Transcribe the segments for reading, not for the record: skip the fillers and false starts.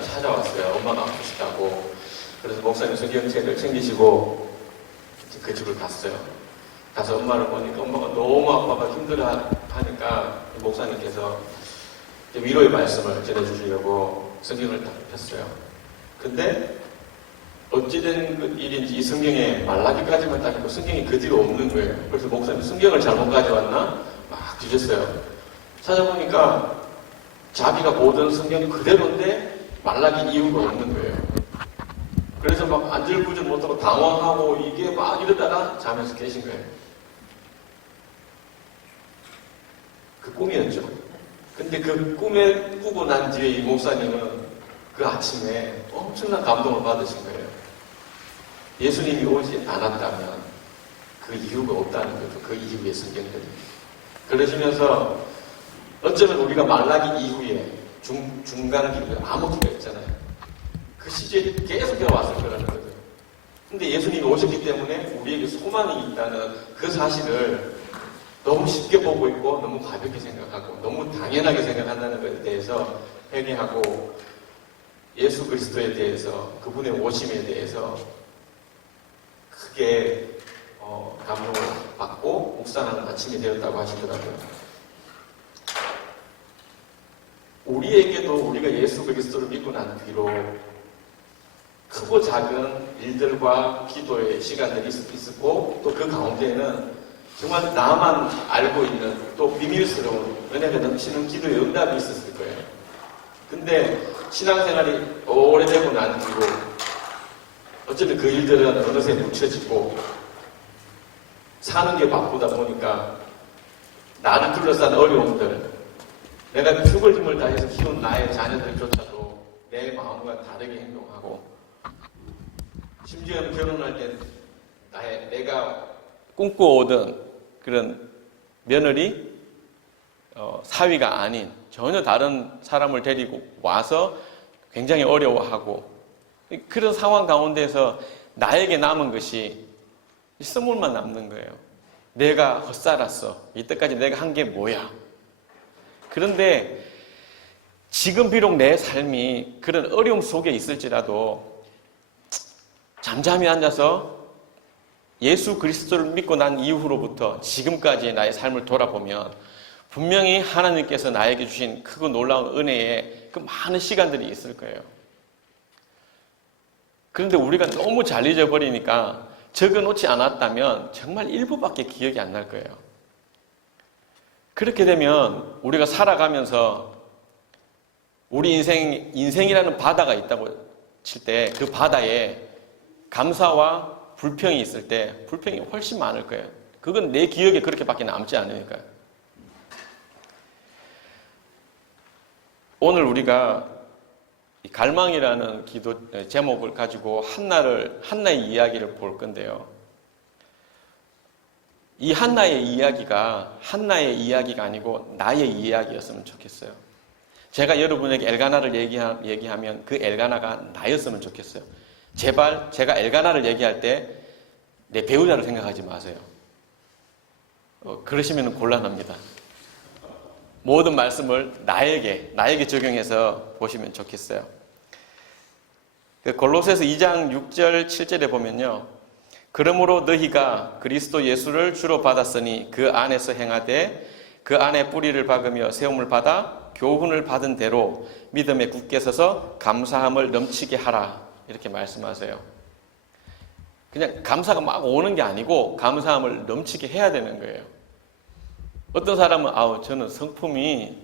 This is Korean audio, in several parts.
찾아왔어요. 엄마가 아프시다고. 그래서 목사님 성경책을 챙기시고 그 집을 갔어요. 가서 엄마를 보니까 엄마가 너무 아빠가 힘들어 하니까 목사님께서 위로의 말씀을 전해주시려고 성경을 딱 폈어요. 근데 어찌된 그 일인지 이 성경에 말라기까지만 딱 있고 성경이 그 뒤로 없는 거예요. 그래서 목사님 성경을 잘못 가져왔나? 막 뒤졌어요. 찾아보니까 자기가 보던 성경이 그대로인데 말라기 이유가 없는 거예요. 그래서 막 안절부절 못하고 당황하고 이게 막 이러다가 잠에서 깨신 거예요. 그 꿈이었죠. 근데 그 꿈에 꾸고 난 뒤에 이 목사님은 그 아침에 엄청난 감동을 받으신 거예요. 예수님이 오지 않았다면 그 이유가 없다는 거죠. 그 이후의 성경들이. 그러시면서 어쩌면 우리가 말라기 이후에 중간기로 암흑기가 있잖아요. 그 시절이 계속 되어왔을 거라는 거죠. 근데 예수님이 오셨기 때문에 우리에게 소망이 있다는 그 사실을 너무 쉽게 보고 있고 너무 가볍게 생각하고 너무 당연하게 생각한다는 것에 대해서 회개하고 예수 그리스도에 대해서 그분의 오심에 대해서 크게 감동을 받고 묵상하는 아침이 되었다고 하시더라고요. 우리에게도 우리가 예수 그리스도를 믿고 난 뒤로 크고 작은 일들과 기도의 시간들이 있었고 또 그 가운데에는 정말 나만 알고 있는 또 비밀스러운 은혜가 넘치는 기도의 응답이 있었을 거예요. 근데 신앙생활이 오래되고 난 뒤로 어쩌면 그 일들은 어느새 묻혀지고 사는 게 바쁘다 보니까 나를 둘러싼 어려움들, 내가 죽을 힘을 다해서 키운 나의 자녀들조차도 내 마음과 다르게 행동하고 심지어는 결혼할 때 내가 꿈꿔오던 그런 며느리 사위가 아닌 전혀 다른 사람을 데리고 와서 굉장히 어려워하고 그런 상황 가운데서 나에게 남은 것이 스물만 남는 거예요. 내가 헛살았어. 이때까지 내가 한 게 뭐야? 그런데 지금 비록 내 삶이 그런 어려움 속에 있을지라도 잠잠히 앉아서 예수 그리스도를 믿고 난 이후로부터 지금까지의 나의 삶을 돌아보면 분명히 하나님께서 나에게 주신 크고 놀라운 은혜의 그 많은 시간들이 있을 거예요. 그런데 우리가 너무 잘 잊어버리니까 적어놓지 않았다면 정말 일부밖에 기억이 안 날 거예요. 그렇게 되면 우리가 살아가면서 우리 인생이라는 바다가 있다고 칠 때 그 바다에 감사와 불평이 있을 때 불평이 훨씬 많을 거예요. 그건 내 기억에 그렇게밖에 남지 않으니까요. 오늘 우리가 갈망이라는 기도 제목을 가지고 한나의 이야기를 볼 건데요. 이 한나의 이야기가 한나의 이야기가 아니고 나의 이야기였으면 좋겠어요. 제가 여러분에게 엘가나를 얘기하면 그 엘가나가 나였으면 좋겠어요. 제발 제가 엘가나를 얘기할 때 내 배우자를 생각하지 마세요. 그러시면 곤란합니다. 모든 말씀을 나에게 적용해서 보시면 좋겠어요. 골로새서 2장 6절 7절에 보면요. 그러므로 너희가 그리스도 예수를 주로 받았으니 그 안에서 행하되 그 안에 뿌리를 박으며 세움을 받아 교훈을 받은 대로 믿음에 굳게 서서 감사함을 넘치게 하라. 이렇게 말씀하세요. 그냥 감사가 막 오는 게 아니고 감사함을 넘치게 해야 되는 거예요. 어떤 사람은 저는 성품이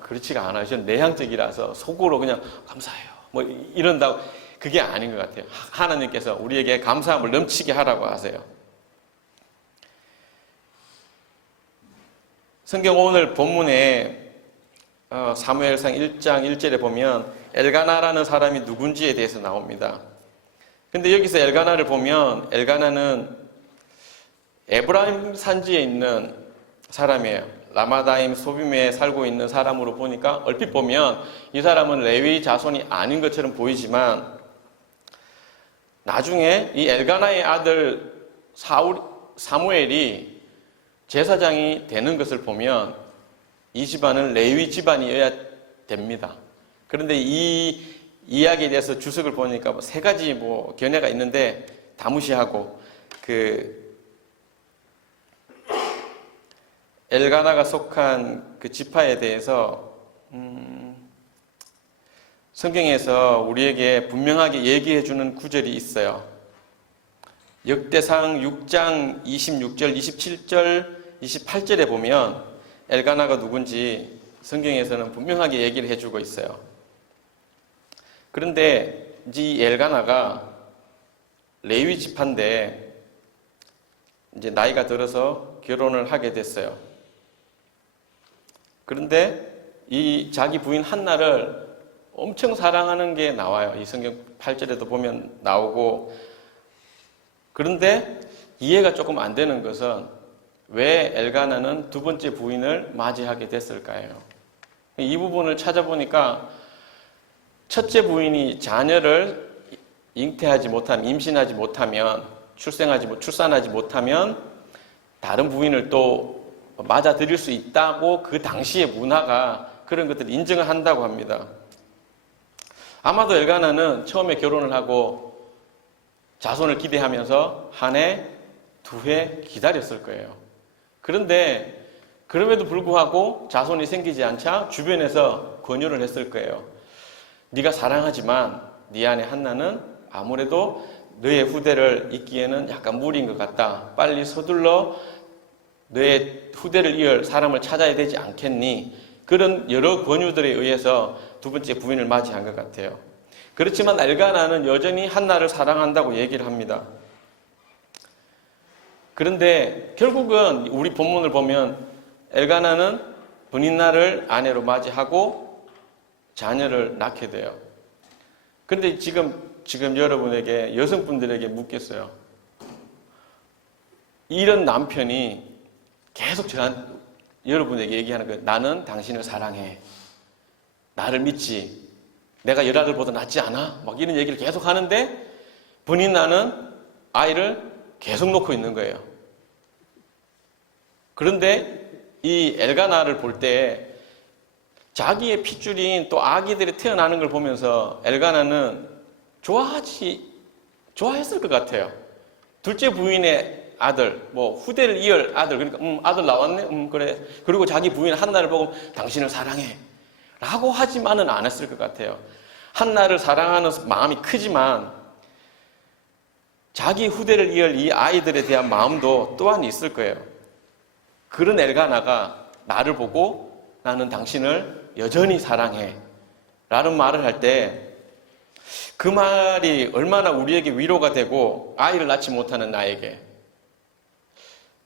그렇지가 않아요. 저는 내향적이라서 속으로 그냥 감사해요. 뭐 이런다고 그게 아닌 것 같아요. 하나님께서 우리에게 감사함을 넘치게 하라고 하세요. 성경 오늘 본문에 사무엘상 1장 1절에 보면 엘가나라는 사람이 누군지에 대해서 나옵니다. 근데 여기서 엘가나를 보면 엘가나는 에브라임 산지에 있는 사람이에요. 라마다임 소빔에 살고 있는 사람으로 보니까 얼핏 보면 이 사람은 레위 자손이 아닌 것처럼 보이지만 나중에 이 엘가나의 아들 사무엘이 제사장이 되는 것을 보면 이 집안은 레위 집안이어야 됩니다. 그런데 이 이야기에 대해서 주석을 보니까 뭐 세 가지 뭐 견해가 있는데 다 무시하고 엘가나가 속한 그 지파에 대해서 성경에서 우리에게 분명하게 얘기해 주는 구절이 있어요. 역대상 6장 26절, 27절, 28절에 보면 엘가나가 누군지 성경에서는 분명하게 얘기를 해주고 있어요. 그런데 이 엘가나가 레위 지파인데 이제 나이가 들어서 결혼을 하게 됐어요. 그런데 이 자기 부인 한나를 엄청 사랑하는 게 나와요. 이 성경 8절에도 보면 나오고. 그런데 이해가 조금 안 되는 것은 왜 엘가나는 두 번째 부인을 맞이하게 됐을까요? 이 부분을 찾아보니까 첫째 부인이 자녀를 잉태하지 못하면, 임신하지 못하면, 출산하지 못하면 다른 부인을 또 맞아들일 수 있다고 그 당시의 문화가 그런 것들을 인정을 한다고 합니다. 아마도 엘가나는 처음에 결혼을 하고 자손을 기대하면서 한 해, 두 해 기다렸을 거예요. 그런데 그럼에도 불구하고 자손이 생기지 않자 주변에서 권유를 했을 거예요. 네가 사랑하지만 네 아내 한나는 아무래도 너의 후대를 잇기에는 약간 무리인 것 같다. 빨리 서둘러 너의 후대를 이을 사람을 찾아야 되지 않겠니? 그런 여러 권유들에 의해서 두 번째 부인을 맞이한 것 같아요. 그렇지만 엘가나는 여전히 한나를 사랑한다고 얘기를 합니다. 그런데 결국은 우리 본문을 보면 엘가나는 브닌나를 아내로 맞이하고 자녀를 낳게 돼요. 그런데 지금 여러분에게, 여성분들에게 묻겠어요. 이런 남편이 계속 여러분에게 얘기하는 거예요. 나는 당신을 사랑해. 나를 믿지. 내가 열아들보다 낫지 않아? 막 이런 얘기를 계속 하는데 브닌나는 아이를 계속 놓고 있는 거예요. 그런데 이 엘가나를 볼 때 자기의 핏줄인 또 아기들이 태어나는 걸 보면서 엘가나는 좋아했을 것 같아요. 둘째 부인의 아들, 뭐 후대를 이을 아들, 그러니까 아들 나왔네, 그래. 그리고 자기 부인 한나를 보고 당신을 사랑해 라고 하지만은 않았을 것 같아요. 한나를 사랑하는 마음이 크지만 자기 후대를 이을 이 아이들에 대한 마음도 또한 있을 거예요. 그런 엘가나가 나를 보고 나는 당신을 여전히 사랑해 라는 말을 할 때 그 말이 얼마나 우리에게 위로가 되고 아이를 낳지 못하는 나에게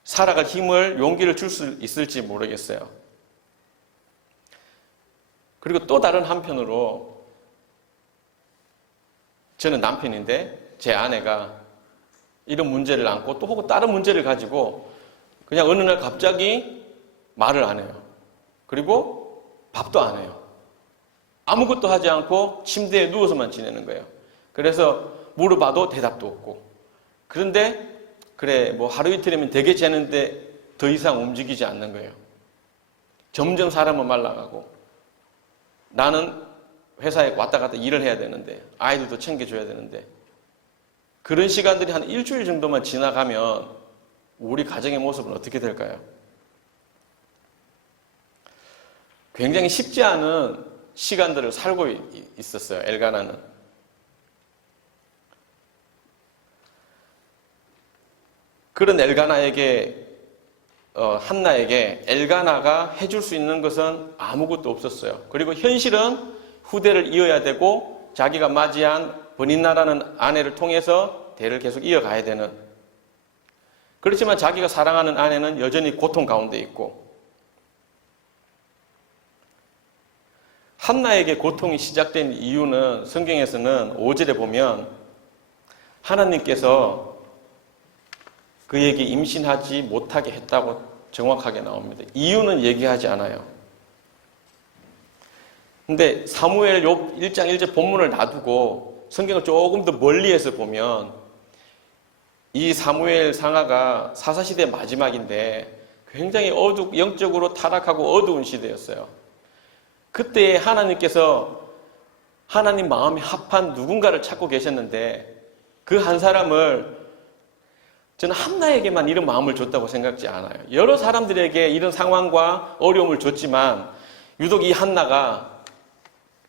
살아갈 힘을, 용기를 줄 수 있을지 모르겠어요. 그리고 또 다른 한편으로 저는 남편인데 제 아내가 이런 문제를 안고 또 혹은 다른 문제를 가지고 그냥 어느 날 갑자기 말을 안 해요. 그리고 밥도 안 해요. 아무것도 하지 않고 침대에 누워서만 지내는 거예요. 그래서 물어봐도 대답도 없고. 그런데 그래 뭐 하루 이틀이면 되게 재는데 더 이상 움직이지 않는 거예요. 점점 사람은 말라가고 나는 회사에 왔다 갔다 일을 해야 되는데 아이들도 챙겨줘야 되는데 그런 시간들이 한 일주일 정도만 지나가면 우리 가정의 모습은 어떻게 될까요? 굉장히 쉽지 않은 시간들을 살고 있었어요. 엘가나는. 그런 엘가나에게 한나에게 엘가나가 해줄 수 있는 것은 아무것도 없었어요. 그리고 현실은 후대를 이어야 되고 자기가 맞이한 브닌나라는 아내를 통해서 대를 계속 이어가야 되는. 그렇지만 자기가 사랑하는 아내는 여전히 고통 가운데 있고 한나에게 고통이 시작된 이유는 성경에서는 5절에 보면 하나님께서 그에게 임신하지 못하게 했다고 정확하게 나옵니다. 이유는 얘기하지 않아요. 근데 사무엘 1장 1절 본문을 놔두고 성경을 조금 더 멀리에서 보면 이 사무엘 상하가 사사시대 마지막인데 굉장히 영적으로 타락하고 어두운 시대였어요. 그때 하나님께서 하나님 마음에 합한 누군가를 찾고 계셨는데 그 한 사람을 저는 한나에게만 이런 마음을 줬다고 생각지 않아요. 여러 사람들에게 이런 상황과 어려움을 줬지만 유독 이 한나가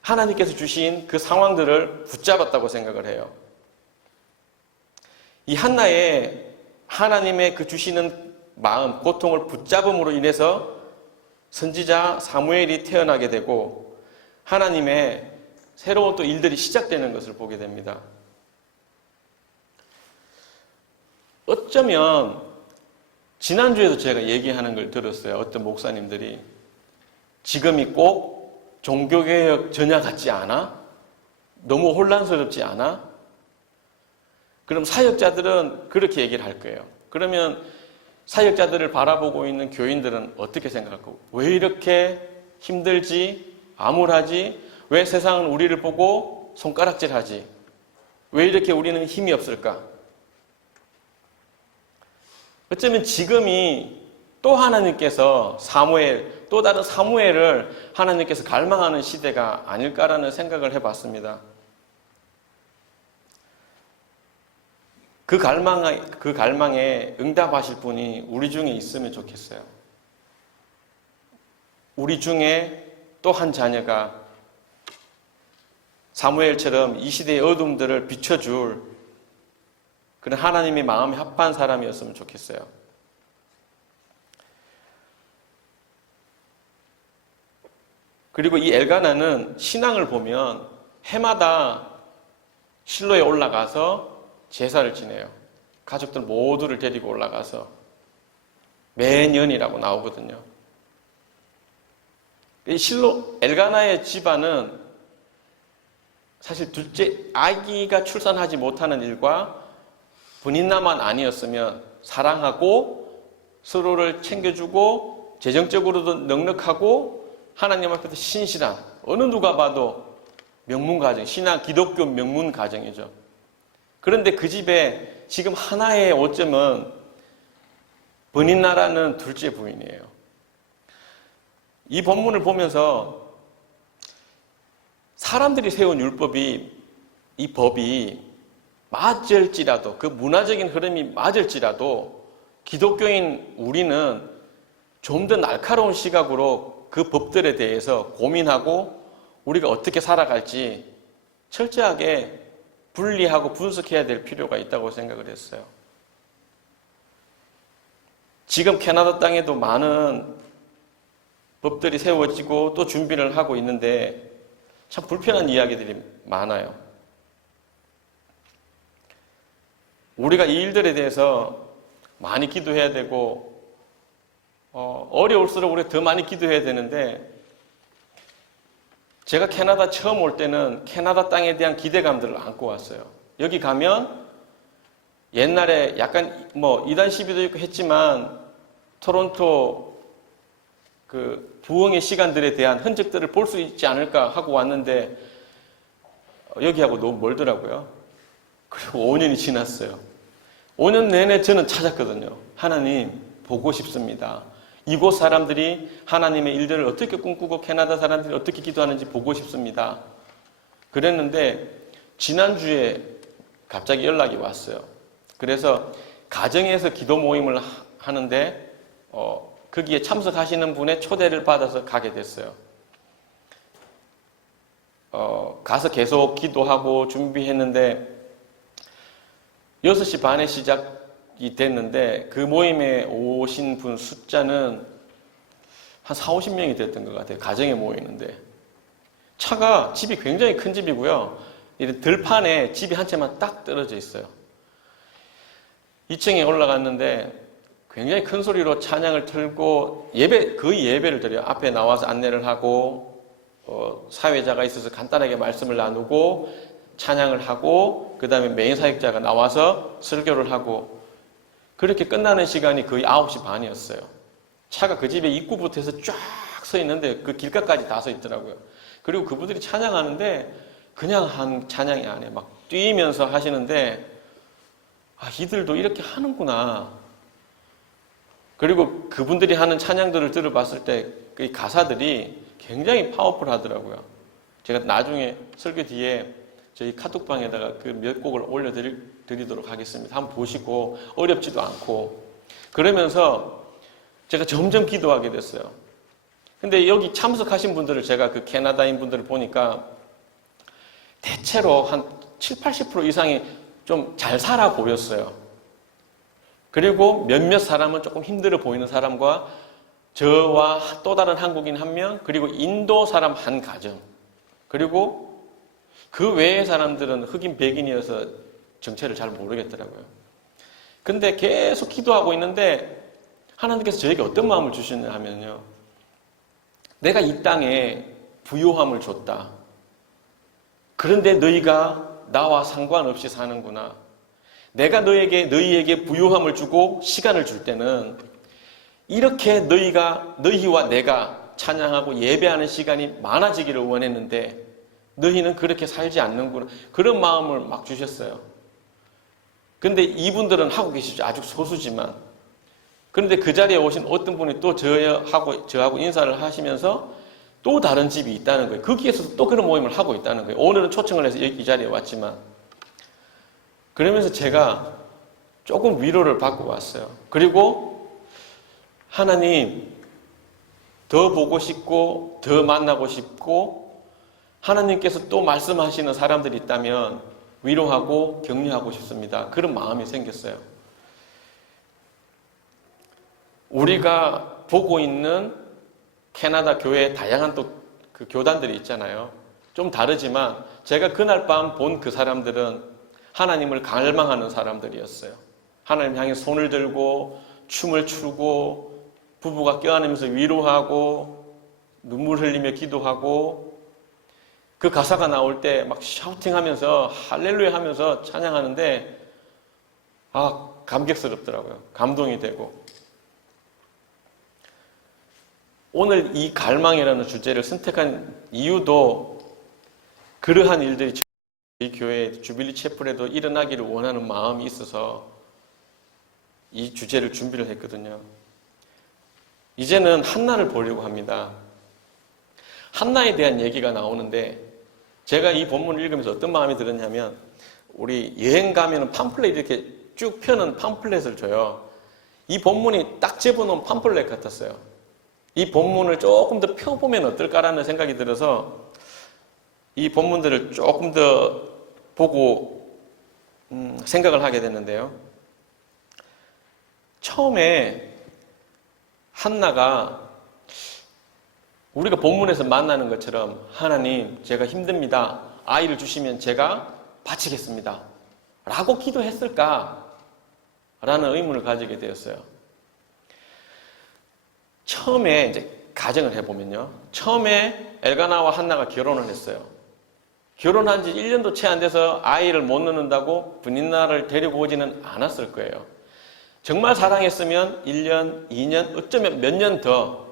하나님께서 주신 그 상황들을 붙잡았다고 생각을 해요. 이 한나의 하나님의 그 주시는 마음, 고통을 붙잡음으로 인해서 선지자 사무엘이 태어나게 되고 하나님의 새로운 또 일들이 시작되는 것을 보게 됩니다. 어쩌면 지난주에도 제가 얘기하는 걸 들었어요. 어떤 목사님들이 지금이 꼭 종교개혁 전야 같지 않아? 너무 혼란스럽지 않아? 그럼 사역자들은 그렇게 얘기를 할 거예요. 그러면 사역자들을 바라보고 있는 교인들은 어떻게 생각하고 왜 이렇게 힘들지? 암울하지? 왜 세상은 우리를 보고 손가락질하지? 왜 이렇게 우리는 힘이 없을까? 어쩌면 지금이 또 하나님께서 사무엘, 또 다른 사무엘을 하나님께서 갈망하는 시대가 아닐까라는 생각을 해봤습니다. 그 갈망에 응답하실 분이 우리 중에 있으면 좋겠어요. 우리 중에 또 한 자녀가 사무엘처럼 이 시대의 어둠들을 비춰줄 그런 하나님의 마음에 합한 사람이었으면 좋겠어요. 그리고 이 엘가나는 신앙을 보면 해마다 실로에 올라가서 제사를 지내요. 가족들 모두를 데리고 올라가서 매년이라고 나오거든요. 이 실로 엘가나의 집안은 사실 둘째 아기가 출산하지 못하는 일과 분인나만 아니었으면 사랑하고 서로를 챙겨주고 재정적으로도 넉넉하고 하나님 앞에서 신실한 어느 누가 봐도 명문 가정, 신앙 기독교 명문 가정이죠. 그런데 그 집에 지금 하나의 오점은 분인나라는 둘째 부인이에요. 이 본문을 보면서 사람들이 세운 율법이 이 법이 맞을지라도 그 문화적인 흐름이 맞을지라도 기독교인 우리는 좀 더 날카로운 시각으로 그 법들에 대해서 고민하고 우리가 어떻게 살아갈지 철저하게 분리하고 분석해야 될 필요가 있다고 생각을 했어요. 지금 캐나다 땅에도 많은 법들이 세워지고 또 준비를 하고 있는데 참 불편한 이야기들이 많아요. 우리가 이 일들에 대해서 많이 기도해야 되고 어려울수록 우리가 더 많이 기도해야 되는데 제가 캐나다 처음 올 때는 캐나다 땅에 대한 기대감들을 안고 왔어요. 여기 가면 옛날에 약간 이단 시비도 있고 했지만 토론토 그 부흥의 시간들에 대한 흔적들을 볼 수 있지 않을까 하고 왔는데 여기하고 너무 멀더라고요. 그리고 5년이 지났어요. 5년 내내 저는 찾았거든요. 하나님 보고 싶습니다. 이곳 사람들이 하나님의 일들을 어떻게 꿈꾸고 캐나다 사람들이 어떻게 기도하는지 보고 싶습니다. 그랬는데 지난주에 갑자기 연락이 왔어요. 그래서 가정에서 기도 모임을 하는데 거기에 참석하시는 분의 초대를 받아서 가게 됐어요. 가서 계속 기도하고 준비했는데 6시 반에 시작이 됐는데 그 모임에 오신 분 숫자는 한 40-50명이 됐던 것 같아요. 가정에 모이는데. 차가 집이 굉장히 큰 집이고요. 이런 들판에 집이 한 채만 딱 떨어져 있어요. 2층에 올라갔는데 굉장히 큰 소리로 찬양을 틀고 거의 예배를 드려요. 앞에 나와서 안내를 하고 사회자가 있어서 간단하게 말씀을 나누고 찬양을 하고 그 다음에 메인 사역자가 나와서 설교를 하고 그렇게 끝나는 시간이 거의 9시 반이었어요. 차가 그 집에 입구부터 해서 쫙 서 있는데 그 길가까지 다 서 있더라고요. 그리고 그분들이 찬양하는데 그냥 한 찬양이 아니에요. 막 뛰면서 하시는데 이들도 이렇게 하는구나. 그리고 그분들이 하는 찬양들을 들어봤을 때 그 가사들이 굉장히 파워풀하더라고요. 제가 나중에 설교 뒤에 저희 카톡방에다가 그 몇 곡을 올려드리도록 하겠습니다. 한번 보시고 어렵지도 않고 그러면서 제가 점점 기도하게 됐어요. 근데 여기 참석하신 분들을 제가 그 캐나다인 분들을 보니까 대체로 한 70-80% 이상이 좀 잘 살아 보였어요. 그리고 몇몇 사람은 조금 힘들어 보이는 사람과 저와 또 다른 한국인 1명, 그리고 인도 사람 1가정, 그리고 그 외의 사람들은 흑인 백인이어서 정체를 잘 모르겠더라고요. 근데 계속 기도하고 있는데 하나님께서 저에게 어떤 마음을 주시냐 하면요. 내가 이 땅에 부요함을 줬다. 그런데 너희가 나와 상관없이 사는구나. 내가 너희에게 부요함을 주고 시간을 줄 때는 이렇게 너희와 내가 찬양하고 예배하는 시간이 많아지기를 원했는데 너희는 그렇게 살지 않는구나. 그런 마음을 막 주셨어요. 근데 이분들은 하고 계시죠. 아주 소수지만. 그런데 그 자리에 오신 어떤 분이 또 저하고 인사를 하시면서 또 다른 집이 있다는 거예요. 거기에서도 또 그런 모임을 하고 있다는 거예요. 오늘은 초청을 해서 이 자리에 왔지만. 그러면서 제가 조금 위로를 받고 왔어요. 그리고 하나님 더 보고 싶고 더 만나고 싶고 하나님께서 또 말씀하시는 사람들이 있다면 위로하고 격려하고 싶습니다. 그런 마음이 생겼어요. 우리가 보고 있는 캐나다 교회의 다양한 또 그 교단들이 있잖아요. 좀 다르지만 제가 그날 밤 본 그 사람들은 하나님을 갈망하는 사람들이었어요. 하나님 향해 손을 들고 춤을 추고 부부가 껴안으면서 위로하고 눈물 흘리며 기도하고 그 가사가 나올 때 막 샤우팅하면서 할렐루야 하면서 찬양하는데 감격스럽더라고요. 감동이 되고. 오늘 이 갈망이라는 주제를 선택한 이유도 그러한 일들이 저희 교회 주빌리 채플에도 일어나기를 원하는 마음이 있어서 이 주제를 준비를 했거든요. 이제는 한나를 보려고 합니다. 한나에 대한 얘기가 나오는데 제가 이 본문을 읽으면서 어떤 마음이 들었냐면 우리 여행 가면 팜플렛 이렇게 쭉 펴는 팜플렛을 줘요. 이 본문이 딱 집어놓은 팜플렛 같았어요. 이 본문을 조금 더 펴보면 어떨까라는 생각이 들어서 이 본문들을 조금 더 보고 생각을 하게 됐는데요. 처음에 한나가 우리가 본문에서 만나는 것처럼 하나님 제가 힘듭니다. 아이를 주시면 제가 바치겠습니다. 라고 기도했을까? 라는 의문을 가지게 되었어요. 처음에 이제 가정을 해보면요. 처음에 엘가나와 한나가 결혼을 했어요. 결혼한 지 1년도 채 안 돼서 아이를 못 낳는다고 브닌나를 데리고 오지는 않았을 거예요. 정말 사랑했으면 1년, 2년, 어쩌면 몇 년 더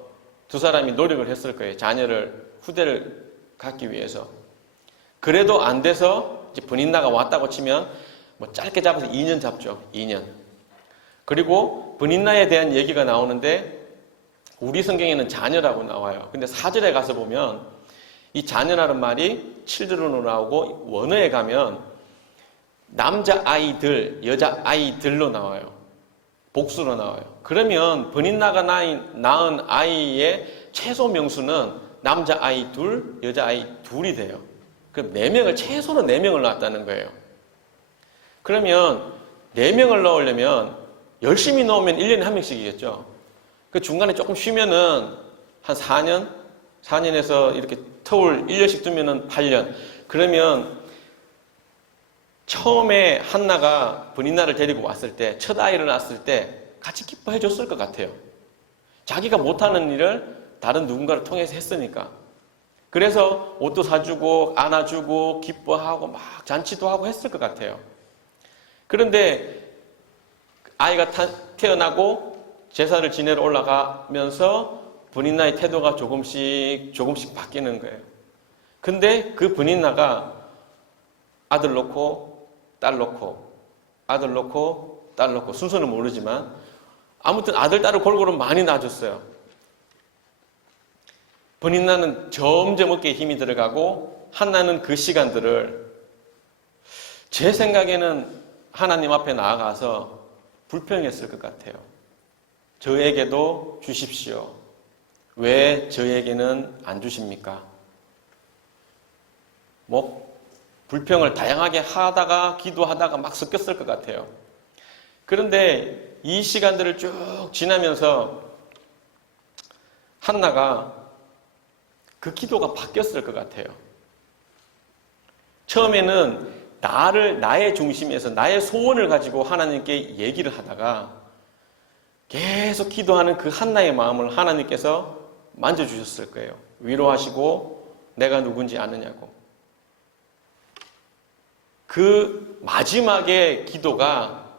두 사람이 노력을 했을 거예요. 후대를 갖기 위해서. 그래도 안 돼서 이제 브닌나가 왔다고 치면 뭐 짧게 잡아서 2년 잡죠. 2년. 그리고 브닌나에 대한 얘기가 나오는데 우리 성경에는 자녀라고 나와요. 근데 4절에 가서 보면 이 자녀라는 말이 children으로 나오고 원어에 가면 남자아이들, 여자아이들로 나와요. 복수로 나와요. 그러면 브닌나가 낳은 아이의 최소 명수는 남자아이 2, 여자아이 2이 돼요. 그럼 4명을, 최소로 4명을 낳았다는 거예요. 그러면 4명을 넣으려면 열심히 넣으면 1년에 1명씩이겠죠. 그 중간에 조금 쉬면은 한 4년에서 이렇게 터울 1년씩 두면은 8년. 그러면 처음에 한나가 브닌나를 데리고 왔을 때, 첫 아이를 낳았을 때 같이 기뻐해 줬을 것 같아요. 자기가 못하는 일을 다른 누군가를 통해서 했으니까. 그래서 옷도 사주고 안아주고 기뻐하고 막 잔치도 하고 했을 것 같아요. 그런데 아이가 태어나고 제사를 지내러 올라가면서 브닌나의 태도가 조금씩 바뀌는 거예요. 근데 그 브닌나가 아들 놓고 딸 놓고 아들 놓고 딸 놓고 순서는 모르지만 아무튼 아들 딸을 골고루 많이 낳아줬어요. 버닌나는 점점 어깨에 힘이 들어가고 한나는 그 시간들을 제 생각에는 하나님 앞에 나아가서 불평했을 것 같아요. 저에게도 주십시오. 왜 저에게는 안 주십니까? 뭐 불평을 다양하게 하다가 기도하다가 막 섞였을 것 같아요. 그런데 이 시간들을 쭉 지나면서 한나가 그 기도가 바뀌었을 것 같아요. 처음에는 나의 중심에서 나의 소원을 가지고 하나님께 얘기를 하다가 계속 기도하는 그 한나의 마음을 하나님께서 만져주셨을 거예요. 위로하시고 내가 누군지 아느냐고. 그 마지막의 기도가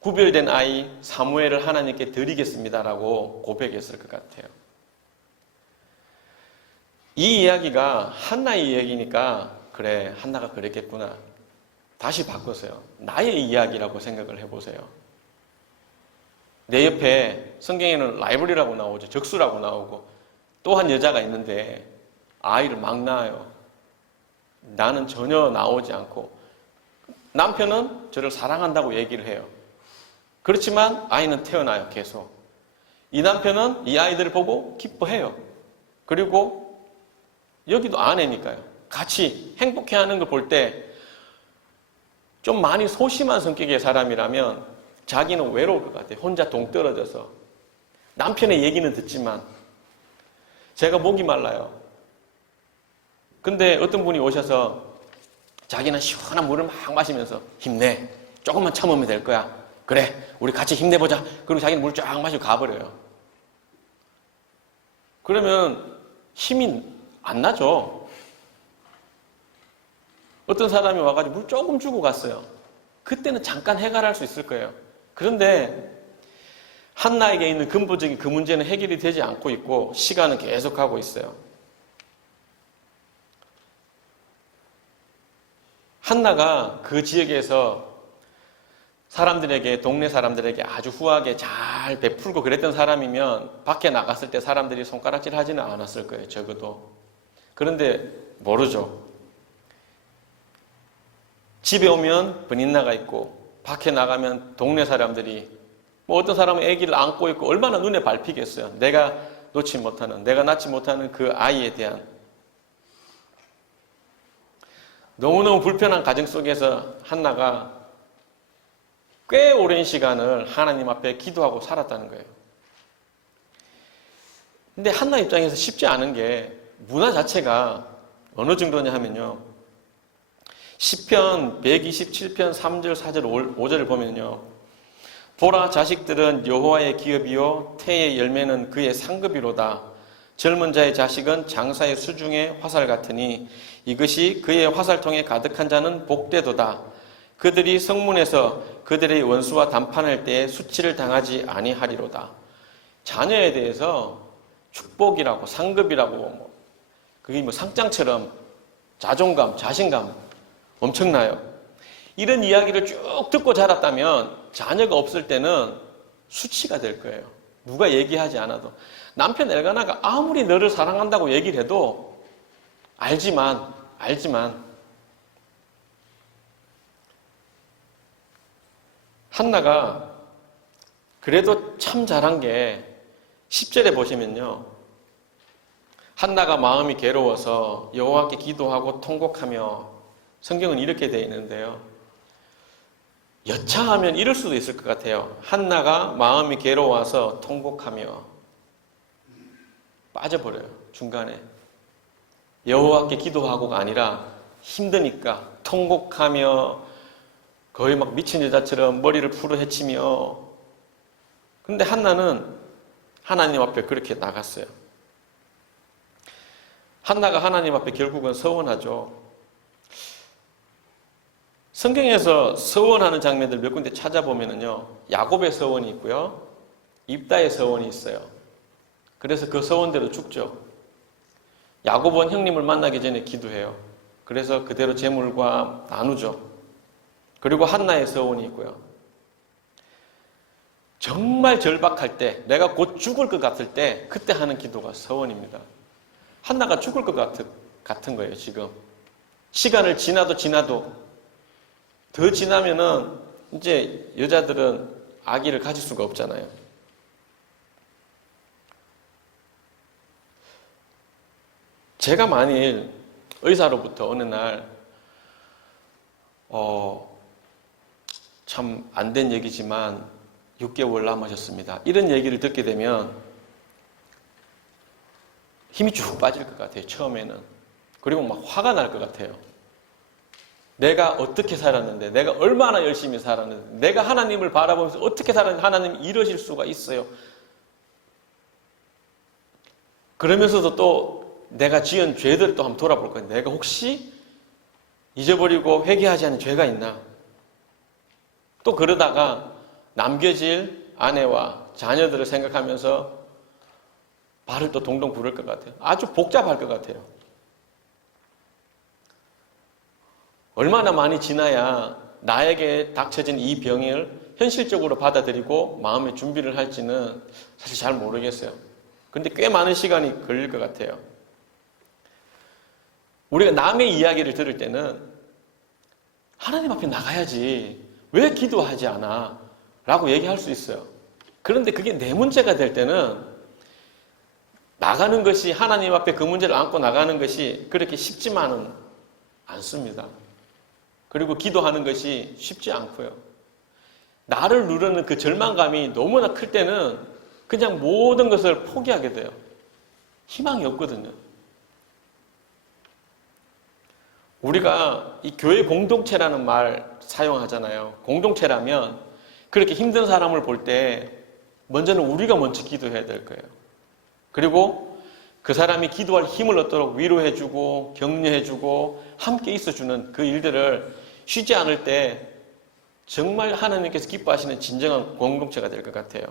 구별된 아이 사무엘을 하나님께 드리겠습니다라고 고백했을 것 같아요. 이 이야기가 한나의 이야기니까 그래, 한나가 그랬겠구나. 다시 바꿨어요. 나의 이야기라고 생각을 해보세요. 내 옆에 성경에는 라이벌이라고 나오죠. 적수라고 나오고 또 한 여자가 있는데 아이를 막 낳아요. 나는 전혀 나오지 않고 남편은 저를 사랑한다고 얘기를 해요. 그렇지만 아이는 태어나요. 계속. 이 남편은 이 아이들을 보고 기뻐해요. 그리고 여기도 아내니까요. 같이 행복해하는 걸 볼 때 좀 많이 소심한 성격의 사람이라면 자기는 외로울 것 같아요. 혼자 동떨어져서. 남편의 얘기는 듣지만 제가 목이 말라요. 근데 어떤 분이 오셔서 자기는 시원한 물을 막 마시면서 힘내. 조금만 참으면 될 거야. 그래, 우리 같이 힘내보자. 그리고 자기는 물 쫙 마시고 가버려요. 그러면 힘이 안 나죠. 어떤 사람이 와가지고 물 조금 주고 갔어요. 그때는 잠깐 해결할 수 있을 거예요. 그런데 한나에게 있는 근본적인 그 문제는 해결이 되지 않고 있고 시간은 계속하고 있어요. 한나가 그 지역에서 사람들에게, 동네 사람들에게 아주 후하게 잘 베풀고 그랬던 사람이면 밖에 나갔을 때 사람들이 손가락질 하지는 않았을 거예요. 적어도. 그런데 모르죠. 집에 오면 버닌나가 있고 밖에 나가면 동네 사람들이 뭐 어떤 사람은 아기를 안고 있고 얼마나 눈에 밟히겠어요. 내가 놓지 못하는, 내가 낳지 못하는 그 아이에 대한 너무너무 불편한 가정 속에서 한나가 꽤 오랜 시간을 하나님 앞에 기도하고 살았다는 거예요. 근데 한나 입장에서 쉽지 않은 게 문화 자체가 어느 정도냐 하면요. 시편 127편 3절, 4절, 5절을 보면요. 보라, 자식들은 여호와의 기업이요 태의 열매는 그의 상급이로다. 젊은 자의 자식은 장사의 수중의 화살 같으니 이것이 그의 화살통에 가득한 자는 복되도다. 그들이 성문에서 그들의 원수와 담판할 때에 수치를 당하지 아니하리로다. 자녀에 대해서 축복이라고 상급이라고 그게 뭐 상장처럼 자존감, 자신감 엄청나요. 이런 이야기를 쭉 듣고 자랐다면 자녀가 없을 때는 수치가 될 거예요. 누가 얘기하지 않아도. 남편 엘가나가 아무리 너를 사랑한다고 얘기를 해도 알지만 한나가 그래도 참 잘한 게 10절에 보시면요. 한나가 마음이 괴로워서 여호와께 기도하고 통곡하며 성경은 이렇게 되어 있는데요. 여차하면 이럴 수도 있을 것 같아요. 한나가 마음이 괴로워서 통곡하며 빠져버려요. 중간에. 여호와께 기도하고가 아니라 힘드니까 통곡하며 거의 막 미친 여자처럼 머리를 풀어헤치며 근데 한나는 하나님 앞에 그렇게 나갔어요. 한나가 하나님 앞에 결국은 서원하죠. 성경에서 서원하는 장면들 몇 군데 찾아보면요. 야곱의 서원이 있고요. 입다의 서원이 있어요. 그래서 그 서원대로 죽죠. 야곱은 형님을 만나기 전에 기도해요. 그래서 그대로 재물과 나누죠. 그리고 한나의 서원이 있고요. 정말 절박할 때, 내가 곧 죽을 것 같을 때 그때 하는 기도가 서원입니다. 한나가 죽을 것 같은 거예요. 지금 시간을 지나도 더 지나면은 이제 여자들은 아기를 가질 수가 없잖아요. 제가 만일 의사로부터 어느 날 참 안 된 얘기지만 6개월 남으셨습니다, 이런 얘기를 듣게 되면 힘이 쭉 빠질 것 같아요. 처음에는. 그리고 막 화가 날 것 같아요. 내가 어떻게 살았는데, 내가 얼마나 열심히 살았는데, 내가 하나님을 바라보면서 어떻게 살았는데 하나님이 이러실 수가 있어요. 그러면서도 또 내가 지은 죄들을 또 한번 돌아볼 거예요. 내가 혹시 잊어버리고 회개하지 않은 죄가 있나? 또 그러다가 남겨질 아내와 자녀들을 생각하면서 발을 또 동동 구를 것 같아요. 아주 복잡할 것 같아요. 얼마나 많이 지나야 나에게 닥쳐진 이 병을 현실적으로 받아들이고 마음의 준비를 할지는 사실 잘 모르겠어요. 근데 꽤 많은 시간이 걸릴 것 같아요. 우리가 남의 이야기를 들을 때는 하나님 앞에 나가야지, 왜 기도하지 않아? 라고 얘기할 수 있어요. 그런데 그게 내 문제가 될 때는 나가는 것이, 하나님 앞에 그 문제를 안고 나가는 것이 그렇게 쉽지만은 않습니다. 그리고 기도하는 것이 쉽지 않고요. 나를 누르는 그 절망감이 너무나 클 때는 그냥 모든 것을 포기하게 돼요. 희망이 없거든요. 우리가 이 교회 공동체라는 말 사용하잖아요. 공동체라면 그렇게 힘든 사람을 볼 때 먼저는 우리가 먼저 기도해야 될 거예요. 그리고 그 사람이 기도할 힘을 얻도록 위로해주고 격려해주고 함께 있어주는 그 일들을 쉬지 않을 때 정말 하나님께서 기뻐하시는 진정한 공동체가 될 것 같아요.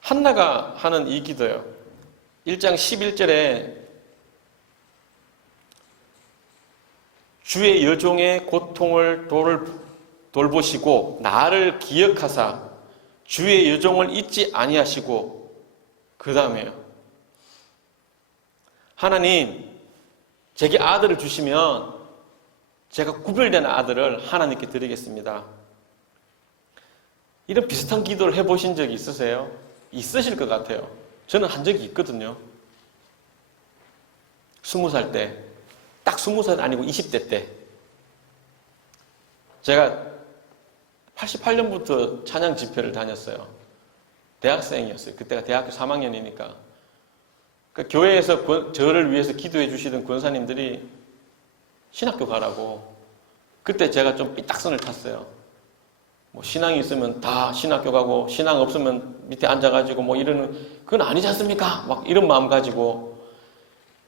한나가 하는 이 기도요. 1장 11절에 주의 여종의 고통을 돌보시고 나를 기억하사 주의 여종을 잊지 아니하시고, 그 다음에요. 하나님, 제게 아들을 주시면 제가 구별된 아들을 하나님께 드리겠습니다. 이런 비슷한 기도를 해보신 적이 있으세요? 있으실 것 같아요. 저는 한 적이 있거든요. 20살 때, 딱 20살 아니고 20대 때, 제가 88년부터 찬양 집회를 다녔어요. 대학생이었어요. 그때가 대학교 3학년이니까. 그 교회에서 저를 위해서 기도해 주시던 권사님들이 신학교 가라고. 그때 제가 좀 삐딱선을 탔어요. 뭐 신앙이 있으면 다 신학교 가고 신앙 없으면 밑에 앉아가지고 뭐 이러는, 그건 아니지 않습니까? 막 이런 마음 가지고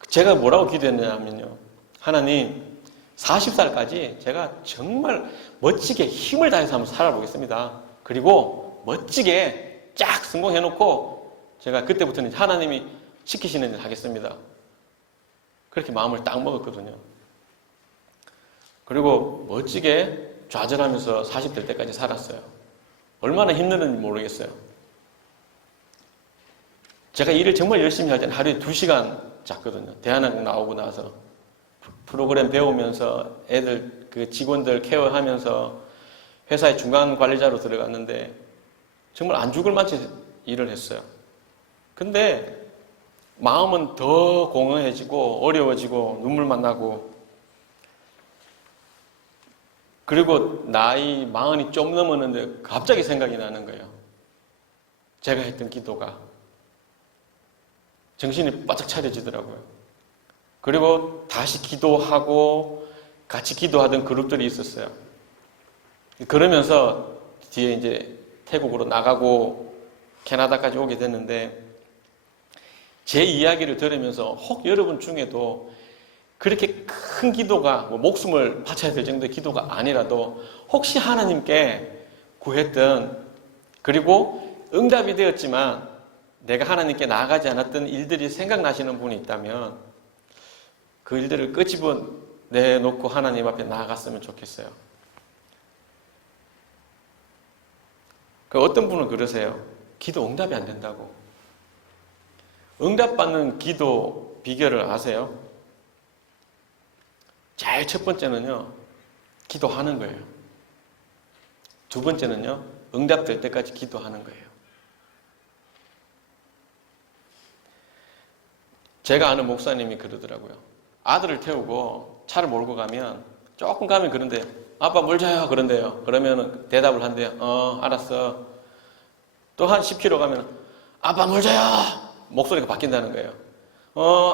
제가 뭐라고 기도했냐면요. 하나님, 40살까지 제가 정말 멋지게 힘을 다해서 한번 살아보겠습니다. 그리고 멋지게 쫙 성공해놓고 제가 그때부터는 하나님이 시키시는 일 하겠습니다. 그렇게 마음을 딱 먹었거든요. 그리고 멋지게 좌절하면서 40대 때까지 살았어요. 얼마나 힘들었는지 모르겠어요. 제가 일을 정말 열심히 할 때는 하루에 2시간 잤거든요. 대한항공 나오고 나서 프로그램 배우면서 애들 그 직원들 케어하면서 회사의 중간 관리자로 들어갔는데 정말 안 죽을 만치 일을 했어요. 근데 마음은 더 공허해지고 어려워지고 눈물만 나고, 그리고 나이 40이 좀 넘었는데 갑자기 생각이 나는 거예요. 제가 했던 기도가. 정신이 바짝 차려지더라고요. 그리고 다시 기도하고 같이 기도하던 그룹들이 있었어요. 그러면서 뒤에 이제 태국으로 나가고 캐나다까지 오게 됐는데, 제 이야기를 들으면서 혹 여러분 중에도 그렇게 큰 기도가, 뭐 목숨을 바쳐야 될 정도의 기도가 아니라도 혹시 하나님께 구했던, 그리고 응답이 되었지만 내가 하나님께 나아가지 않았던 일들이 생각나시는 분이 있다면 그 일들을 끄집어내놓고 하나님 앞에 나아갔으면 좋겠어요. 어떤 분은 그러세요. 기도 응답이 안 된다고. 응답받는 기도 비결을 아세요? 제일 첫 번째는요, 기도하는 거예요. 두 번째는요, 응답될 때까지 기도하는 거예요. 제가 아는 목사님이 그러더라고요. 아들을 태우고 차를 몰고 가면 조금 가면 그런데 아빠 물 줘요 그런데요. 그러면 대답을 한대요. 알았어. 또 한 10km 가면 아빠 물 줘요. 목소리가 바뀐다는 거예요.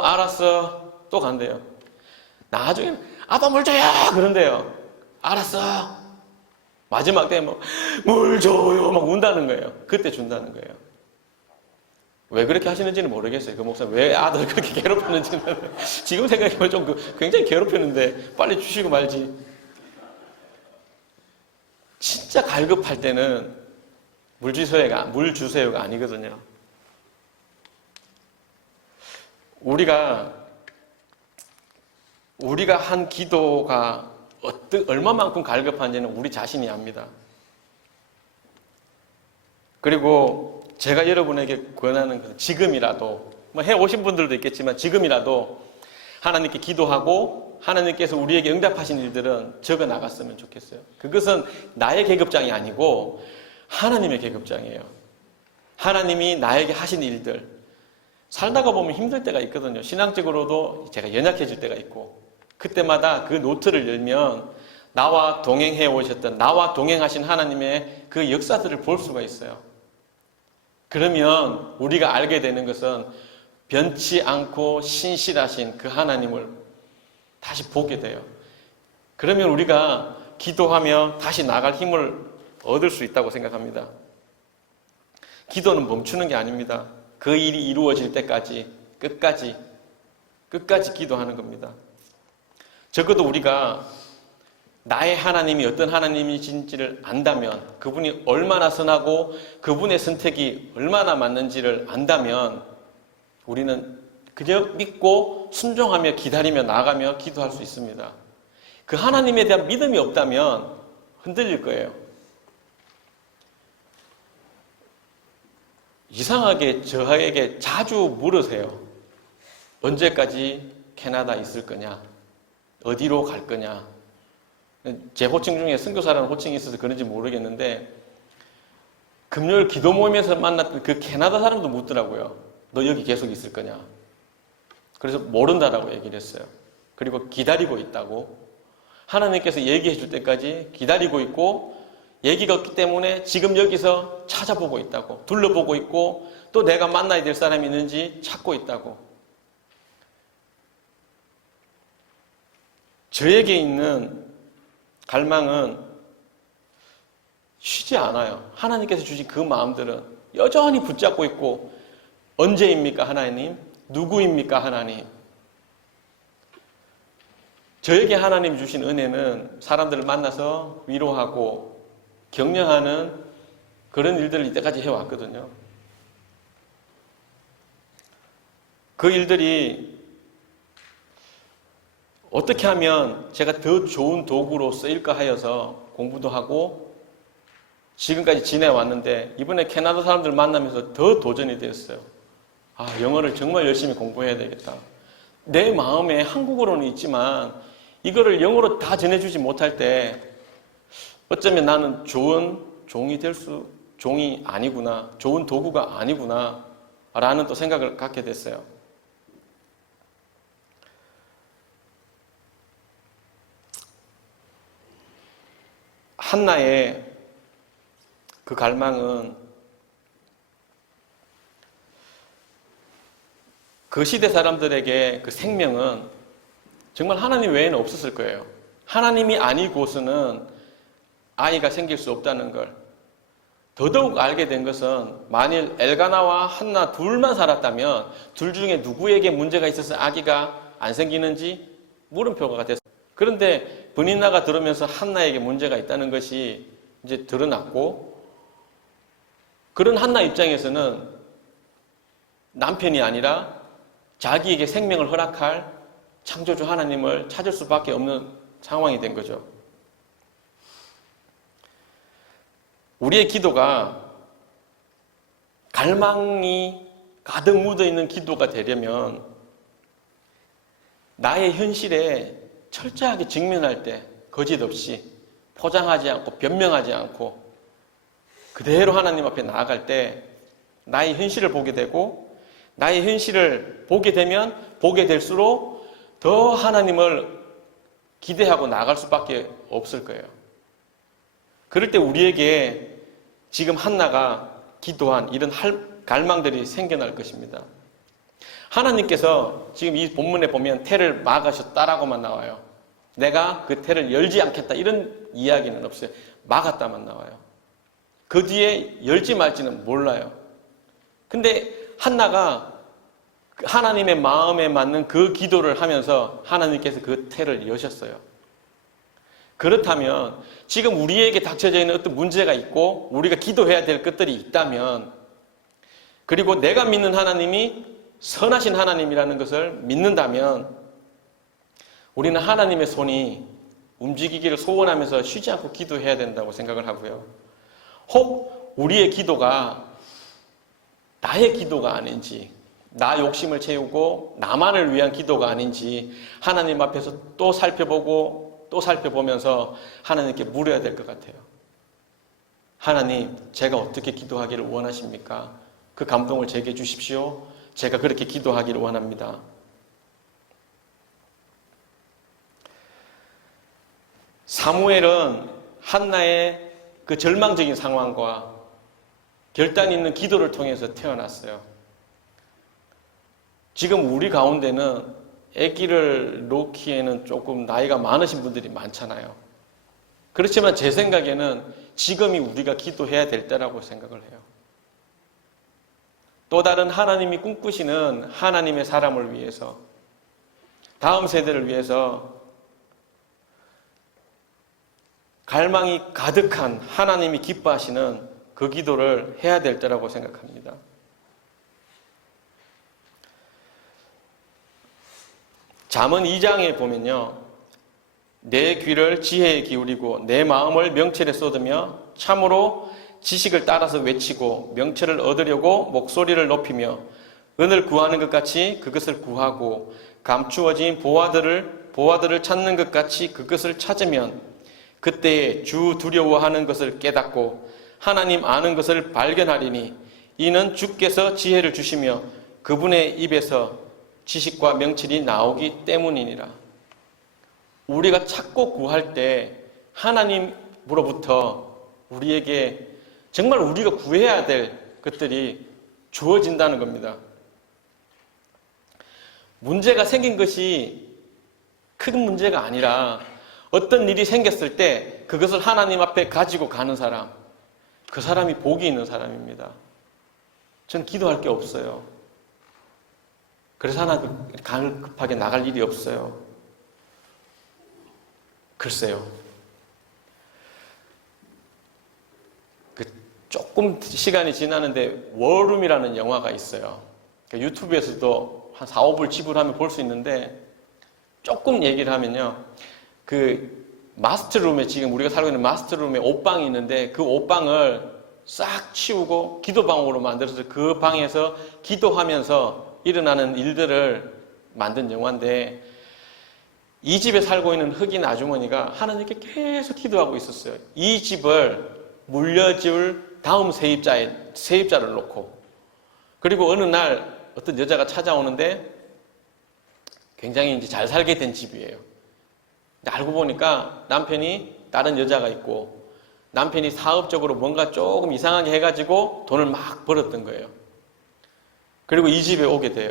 알았어. 또 간대요. 나중에는 아빠 물 줘요 그런데요. 알았어. 마지막 때 물 줘요 막 운다는 거예요. 그때 준다는 거예요. 왜 그렇게 하시는지는 모르겠어요. 그 목사님 왜 아들을 그렇게 괴롭히는지는 지금 생각해보면 좀 굉장히 괴롭히는데 빨리 주시고 말지. 진짜 갈급할 때는 물 주세요가 아니거든요. 우리가 한 기도가 얼마만큼 갈급한지는 우리 자신이 압니다. 그리고 제가 여러분에게 권하는 것은 지금이라도, 해오신 분들도 있겠지만 지금이라도 하나님께 기도하고 하나님께서 우리에게 응답하신 일들은 적어 나갔으면 좋겠어요. 그것은 나의 계급장이 아니고 하나님의 계급장이에요. 하나님이 나에게 하신 일들. 살다가 보면 힘들 때가 있거든요. 신앙적으로도 제가 연약해질 때가 있고 그때마다 그 노트를 열면 나와 동행해 오셨던, 나와 동행하신 하나님의 그 역사들을 볼 수가 있어요. 그러면 우리가 알게 되는 것은 변치 않고 신실하신 그 하나님을 다시 보게 돼요. 그러면 우리가 기도하며 다시 나갈 힘을 얻을 수 있다고 생각합니다. 기도는 멈추는 게 아닙니다. 그 일이 이루어질 때까지 끝까지 기도하는 겁니다. 적어도 우리가 나의 하나님이 어떤 하나님이신지를 안다면, 그분이 얼마나 선하고 그분의 선택이 얼마나 맞는지를 안다면 우리는 그저 믿고 순종하며 기다리며 나아가며 기도할 수 있습니다. 그 하나님에 대한 믿음이 없다면 흔들릴 거예요. 이상하게 저에게 자주 물으세요. 언제까지 캐나다 있을 거냐? 어디로 갈 거냐? 제 호칭 중에 선교사라는 호칭이 있어서 그런지 모르겠는데 금요일 기도 모임에서 만났던 그 캐나다 사람도 묻더라고요. 너 여기 계속 있을 거냐? 그래서 모른다라고 얘기를 했어요. 그리고 기다리고 있다고. 하나님께서 얘기해 줄 때까지 기다리고 있고 얘기가 없기 때문에 지금 여기서 찾아보고 있다고. 둘러보고 있고 또 내가 만나야 될 사람이 있는지 찾고 있다고. 저에게 있는 갈망은 쉬지 않아요. 하나님께서 주신 그 마음들은 여전히 붙잡고 있고 언제입니까 하나님? 누구입니까 하나님? 저에게 하나님 주신 은혜는 사람들을 만나서 위로하고 격려하는 그런 일들을 이때까지 해왔거든요. 그 일들이 어떻게 하면 제가 더 좋은 도구로 쓰일까 하여서 공부도 하고 지금까지 지내왔는데 이번에 캐나다 사람들 만나면서 더 도전이 되었어요. 영어를 정말 열심히 공부해야 되겠다. 내 마음에 한국어로는 있지만 이거를 영어로 다 전해주지 못할 때 어쩌면 나는 좋은 종이 아니구나, 좋은 도구가 아니구나 라는 또 생각을 갖게 됐어요. 한나의 그 갈망은 그 시대 사람들에게 그 생명은 정말 하나님 외에는 없었을 거예요. 하나님이 아니고서는 아이가 생길 수 없다는 걸 더더욱 알게 된 것은 만일 엘가나와 한나 둘만 살았다면 둘 중에 누구에게 문제가 있어서 아기가 안 생기는지 물음표가 됐어요. 그런데 브니나가 들으면서 한나에게 문제가 있다는 것이 이제 드러났고 그런 한나 입장에서는 남편이 아니라 자기에게 생명을 허락할 창조주 하나님을 찾을 수밖에 없는 상황이 된 거죠. 우리의 기도가 갈망이 가득 묻어있는 기도가 되려면 나의 현실에 철저하게 직면할 때 거짓 없이 포장하지 않고 변명하지 않고 그대로 하나님 앞에 나아갈 때 나의 현실을 보게 되고 나의 현실을 보게 되면 보게 될수록 더 하나님을 기대하고 나아갈 수밖에 없을 거예요. 그럴 때 우리에게 지금 한나가 기도한 이런 갈망들이 생겨날 것입니다. 하나님께서 지금 이 본문에 보면 태를 막으셨다라고만 나와요. 내가 그 태를 열지 않겠다 이런 이야기는 없어요. 막았다만 나와요. 그 뒤에 열지 말지는 몰라요. 근데 한나가 하나님의 마음에 맞는 그 기도를 하면서 하나님께서 그 태를 여셨어요. 그렇다면 지금 우리에게 닥쳐져 있는 어떤 문제가 있고 우리가 기도해야 될 것들이 있다면 그리고 내가 믿는 하나님이 선하신 하나님이라는 것을 믿는다면 우리는 하나님의 손이 움직이기를 소원하면서 쉬지 않고 기도해야 된다고 생각을 하고요. 혹 우리의 기도가 나의 기도가 아닌지 나 욕심을 채우고 나만을 위한 기도가 아닌지 하나님 앞에서 또 살펴보고 또 살펴보면서 하나님께 물어야 될 것 같아요. 하나님, 제가 어떻게 기도하기를 원하십니까? 그 감동을 제게 주십시오. 제가 그렇게 기도하기를 원합니다. 사무엘은 한나의 그 절망적인 상황과 결단 있는 기도를 통해서 태어났어요. 지금 우리 가운데는 아기를 놓기에는 조금 나이가 많으신 분들이 많잖아요. 그렇지만 제 생각에는 지금이 우리가 기도해야 될 때라고 생각을 해요. 또 다른 하나님이 꿈꾸시는 하나님의 사람을 위해서, 다음 세대를 위해서 갈망이 가득한 하나님이 기뻐하시는 그 기도를 해야 될 때라고 생각합니다. 잠언 2장에 보면요, 내 귀를 지혜에 기울이고 내 마음을 명철에 쏟으며 참으로 지식을 따라서 외치고 명철을 얻으려고 목소리를 높이며 은을 구하는 것 같이 그것을 구하고 감추어진 보화들을 찾는 것 같이 그것을 찾으면 그때에 주 두려워하는 것을 깨닫고 하나님 아는 것을 발견하리니 이는 주께서 지혜를 주시며 그분의 입에서 지식과 명철이 나오기 때문이니라. 우리가 찾고 구할 때 하나님으로부터 우리에게 정말 우리가 구해야 될 것들이 주어진다는 겁니다. 문제가 생긴 것이 큰 문제가 아니라 어떤 일이 생겼을 때 그것을 하나님 앞에 가지고 가는 사람, 그 사람이 복이 있는 사람입니다. 전 기도할 게 없어요. 그래서 하나 급하게 나갈 일이 없어요. 글쎄요. 조금 시간이 지나는데 워룸이라는 영화가 있어요. 유튜브에서도 한 4, 5불 지불하면 볼 수 있는데 조금 얘기를 하면요. 그 마스터룸에 지금 우리가 살고 있는 마스터룸에 옷방이 있는데 그 옷방을 싹 치우고 기도방으로 만들어서 그 방에서 기도하면서 일어나는 일들을 만든 영화인데 이 집에 살고 있는 흑인 아주머니가 하나님께 계속 기도하고 있었어요. 이 집을 물려줄 다음 세입자를 놓고 그리고 어느 날 어떤 여자가 찾아오는데 굉장히 이제 잘 살게 된 집이에요. 알고 보니까 남편이 다른 여자가 있고 남편이 사업적으로 뭔가 조금 이상하게 해가지고 돈을 막 벌었던 거예요. 그리고 이 집에 오게 돼요.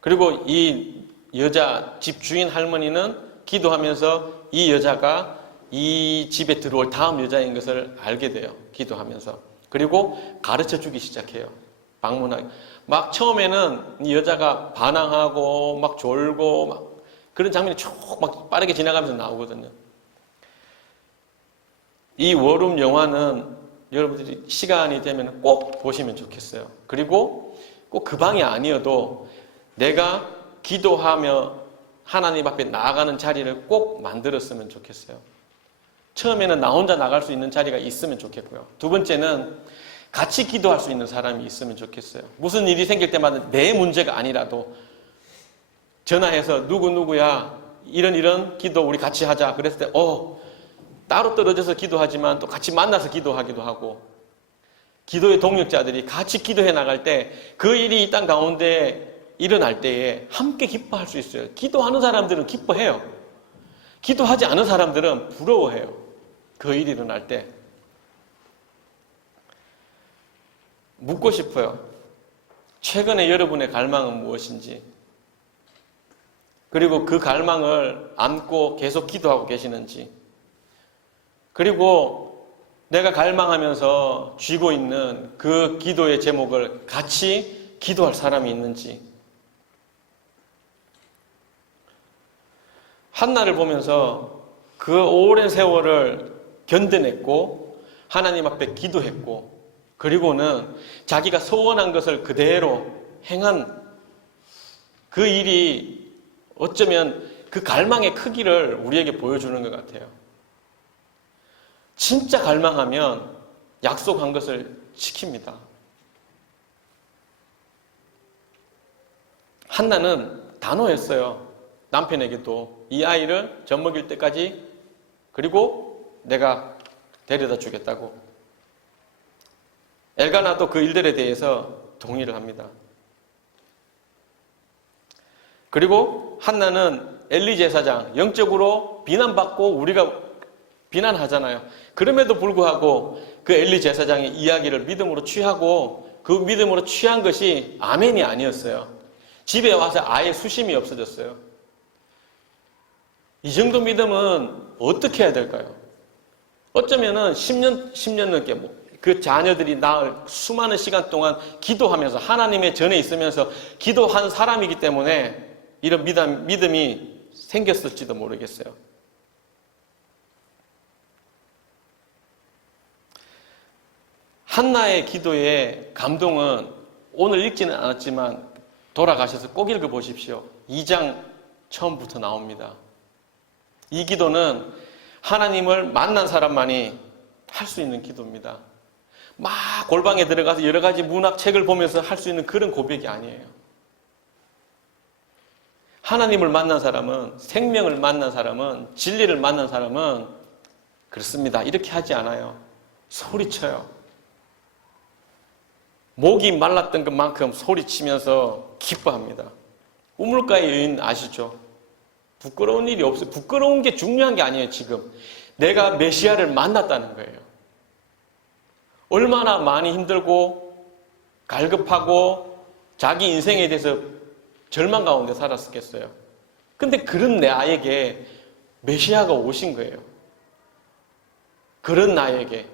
그리고 이 여자 집 주인 할머니는 기도하면서 이 여자가 이 집에 들어올 다음 여자인 것을 알게 돼요. 기도하면서. 그리고 가르쳐 주기 시작해요. 방문하기. 막 처음에는 이 여자가 반항하고 막 졸고 막 그런 장면이 쭉 막 빠르게 지나가면서 나오거든요. 이 워룸 영화는 여러분들이 시간이 되면 꼭 보시면 좋겠어요. 그리고 꼭 그 방이 아니어도 내가 기도하며 하나님 앞에 나아가는 자리를 꼭 만들었으면 좋겠어요. 처음에는 나 혼자 나갈 수 있는 자리가 있으면 좋겠고요. 두 번째는 같이 기도할 수 있는 사람이 있으면 좋겠어요. 무슨 일이 생길 때마다 내 문제가 아니라도 전화해서 누구누구야 이런 기도 우리 같이 하자. 그랬을 때 따로 떨어져서 기도하지만 또 같이 만나서 기도하기도 하고, 기도의 동역자들이 같이 기도해 나갈 때 그 일이 이 땅 가운데 일어날 때에 함께 기뻐할 수 있어요. 기도하는 사람들은 기뻐해요. 기도하지 않은 사람들은 부러워해요. 그 일이 일어날 때. 묻고 싶어요. 최근에 여러분의 갈망은 무엇인지, 그리고 그 갈망을 안고 계속 기도하고 계시는지, 그리고 내가 갈망하면서 쥐고 있는 그 기도의 제목을 같이 기도할 사람이 있는지. 한나를 보면서 그 오랜 세월을 견뎌냈고 하나님 앞에 기도했고, 그리고는 자기가 소원한 것을 그대로 행한 그 일이 어쩌면 그 갈망의 크기를 우리에게 보여주는 것 같아요. 진짜 갈망하면 약속한 것을 지킵니다. 한나는 단호했어요. 남편에게도 이 아이를 젖먹일 때까지, 그리고 내가 데려다 주겠다고. 엘가나도 그 일들에 대해서 동의를 합니다. 그리고 한나는 엘리 제사장, 영적으로 비난받고 우리가 비난하잖아요. 그럼에도 불구하고 그 엘리 제사장의 이야기를 믿음으로 취하고, 그 믿음으로 취한 것이 아멘이 아니었어요. 집에 와서 아예 수심이 없어졌어요. 이 정도 믿음은 어떻게 해야 될까요? 어쩌면은 10년 넘게 그 자녀들이 낳을 수많은 시간 동안 기도하면서 하나님의 전에 있으면서 기도한 사람이기 때문에 이런 믿음이 생겼을지도 모르겠어요. 한나의 기도의 감동은 오늘 읽지는 않았지만 돌아가셔서 꼭 읽어보십시오. 2장 처음부터 나옵니다. 이 기도는 하나님을 만난 사람만이 할 수 있는 기도입니다. 막 골방에 들어가서 여러 가지 문학 책을 보면서 할 수 있는 그런 고백이 아니에요. 하나님을 만난 사람은, 생명을 만난 사람은, 진리를 만난 사람은 그렇습니다. 이렇게 하지 않아요. 소리쳐요. 목이 말랐던 것만큼 소리치면서 기뻐합니다. 우물가의 여인 아시죠? 부끄러운 일이 없어요. 부끄러운 게 중요한 게 아니에요. 지금 내가 메시아를 만났다는 거예요. 얼마나 많이 힘들고 갈급하고 자기 인생에 대해서 절망 가운데 살았겠어요. 근데 그런 나에게 메시아가 오신 거예요. 그런 나에게.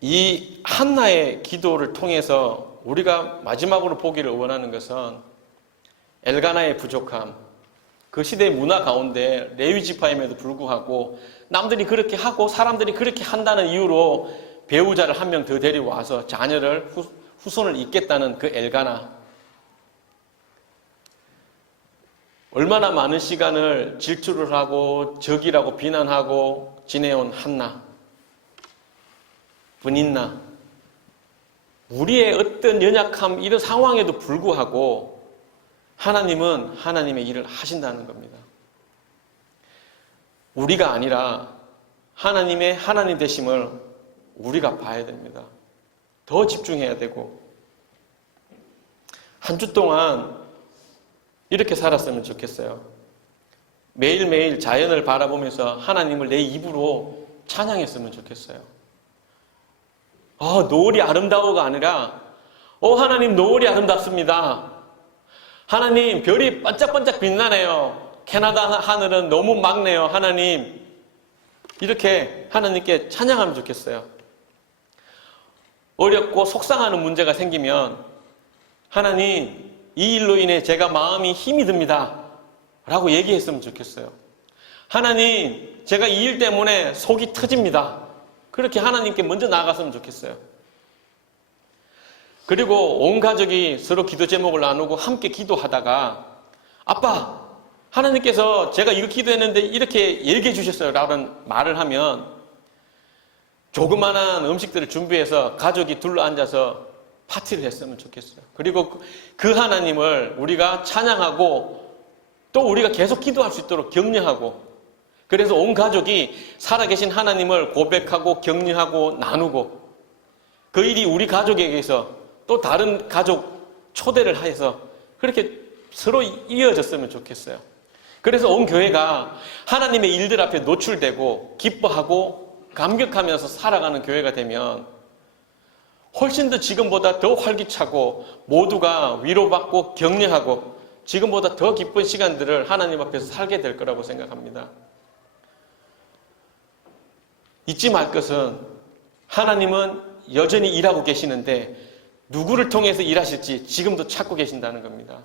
이 한나의 기도를 통해서 우리가 마지막으로 보기를 원하는 것은 엘가나의 부족함, 그 시대의 문화 가운데 레위 지파임에도 불구하고 남들이 그렇게 하고 사람들이 그렇게 한다는 이유로 배우자를 한 명 더 데려와서 자녀를 후손을 잇겠다는 그 엘가나. 얼마나 많은 시간을 질투를 하고 적이라고 비난하고 지내온 한나, 분인나. 우리의 어떤 연약함, 이런 상황에도 불구하고 하나님은 하나님의 일을 하신다는 겁니다. 우리가 아니라 하나님의 하나님 되심을 우리가 봐야 됩니다. 더 집중해야 되고, 한 주 동안 이렇게 살았으면 좋겠어요. 매일매일 자연을 바라보면서 하나님을 내 입으로 찬양했으면 좋겠어요. 노을이 아름다워가 아니라 하나님 노을이 아름답습니다. 하나님 별이 반짝반짝 빛나네요. 캐나다 하늘은 너무 맑네요. 하나님, 이렇게 하나님께 찬양하면 좋겠어요. 어렵고 속상하는 문제가 생기면 하나님, 이 일로 인해 제가 마음이 힘이 듭니다 라고 얘기했으면 좋겠어요. 하나님, 제가 이 일 때문에 속이 터집니다. 그렇게 하나님께 먼저 나아갔으면 좋겠어요. 그리고 온 가족이 서로 기도 제목을 나누고 함께 기도하다가 아빠, 하나님께서 제가 이거 기도했는데 이렇게 얘기해 주셨어요 라는 말을 하면 조그만한 음식들을 준비해서 가족이 둘러앉아서 파티를 했으면 좋겠어요. 그리고 그 하나님을 우리가 찬양하고 또 우리가 계속 기도할 수 있도록 격려하고, 그래서 온 가족이 살아계신 하나님을 고백하고 격려하고 나누고, 그 일이 우리 가족에게서 또 다른 가족 초대를 해서 그렇게 서로 이어졌으면 좋겠어요. 그래서 온 교회가 하나님의 일들 앞에 노출되고 기뻐하고 감격하면서 살아가는 교회가 되면 훨씬 더 지금보다 더 활기차고 모두가 위로받고 격려하고 지금보다 더 기쁜 시간들을 하나님 앞에서 살게 될 거라고 생각합니다. 잊지 말 것은 하나님은 여전히 일하고 계시는데 누구를 통해서 일하실지 지금도 찾고 계신다는 겁니다.